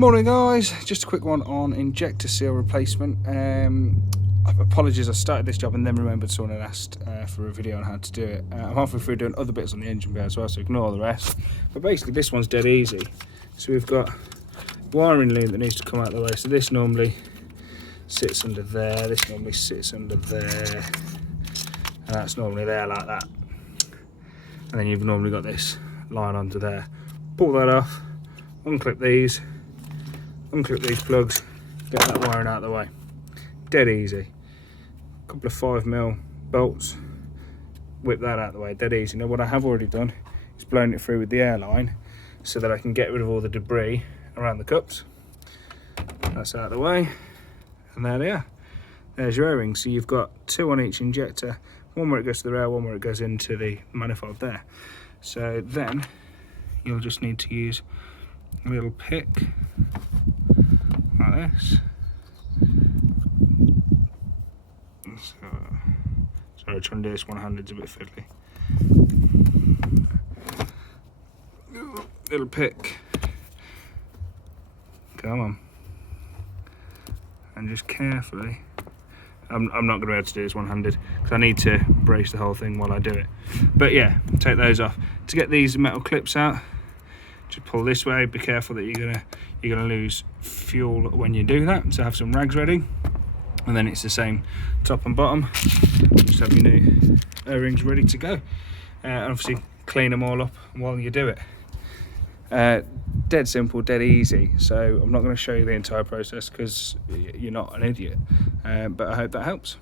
Morning guys, just a quick one on injector seal replacement. Apologies, I started this job and then remembered someone had asked for a video on how to do it. I'm halfway through doing other bits on the engine bay as well, so ignore the rest. But basically this one's dead easy. So we've got wiring loom that needs to come out of the way. So this normally sits under there, this normally sits under there, and that's normally there like that. And then you've normally got this line onto there. Pull that off, unclip these plugs, get that wiring out of the way. Dead easy. A couple of 5mm bolts, whip that out of the way, dead easy. Now what I have already done is blown it through with the airline so that I can get rid of all the debris around the cups. That's out of the way, and there they are. There's your O-rings. So you've got two on each injector, one where it goes to the rail, one where it goes into the manifold there. So then you'll just need to use a little pick like this. Sorry, trying to do this one-handed's a bit fiddly. Little pick. Come on. And just carefully. I'm not going to be able to do this one-handed because I need to brace the whole thing while I do it. But yeah, take those off. To get these metal clips out, just pull this way. Be careful that you're gonna lose fuel when you do that. So have some rags ready, and then it's the same top and bottom. Just have your new O-rings ready to go. And obviously clean them all up while you do it. Dead simple, dead easy. So I'm not going to show you the entire process because you're not an idiot. But I hope that helps.